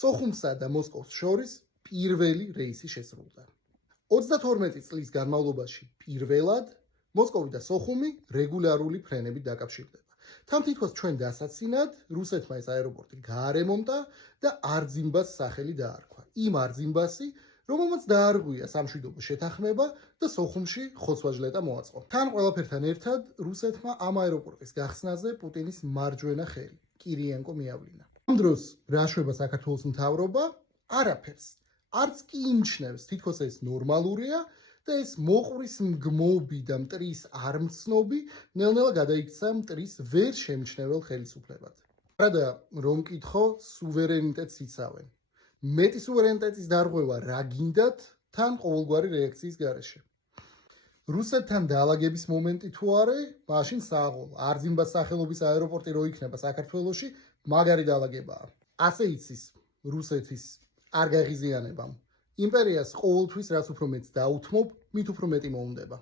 სოხუმსა და მოსკოვს შორის პირველი რეისი შესრულდა. 32 წლის განმავლობაში პირველად მოსკოვი და სოხუმი რეგულარული ფრენებით დაკავშირდება. თან თითქოს ჩვენ დასაცინად რუსეთმა ეს აეროპორტი გაარემონტა და არძიმბას სახელი დაარქვა. იმ არძიმბასი, რომელმაც დაარღვია სამშვიდობო შეთანხმება და სოხუმში ხოცვა-ჟლეტა მოაწყო. თან ყველაფერთან ერთად რუსეთმა ამ აეროპორტის გახსნაზე პუტინის მარჯვენა ხელი, კირიენკო მიავლინა. ამ დროს რა შვება საქართველოს მთავრობა? არაფერს. არც კი იმჩნევს, თითქოს ეს ნორმალურია და ეს მოყრის მგმობი და მტრის არმცნობი ნელ-ნელა გადაიქცა მტრის ვერ შემჩნეველ ხელისუფლებად. არადა რომ მკითხო სუვერენიტეტს იცავენ. მეტი სუვერენიტეტის დარღვევა რა გინდათ თან ყოველგვარი რეაქციის გარეშე. რუსეთთან დაალაგების მომენტი თუ არე, მაშინ საღოლ არძიმბას სახელობის აეროპორტი რო იქნება საქართველოში, მაგარი დაალაგებაა. ასე იცის რუსეთის არ გაღიზიანებამ. იმპერიას ყოველთვის რაც უფრო მეტს დაუთმობ, მით უფრო მეტი მოუნდება.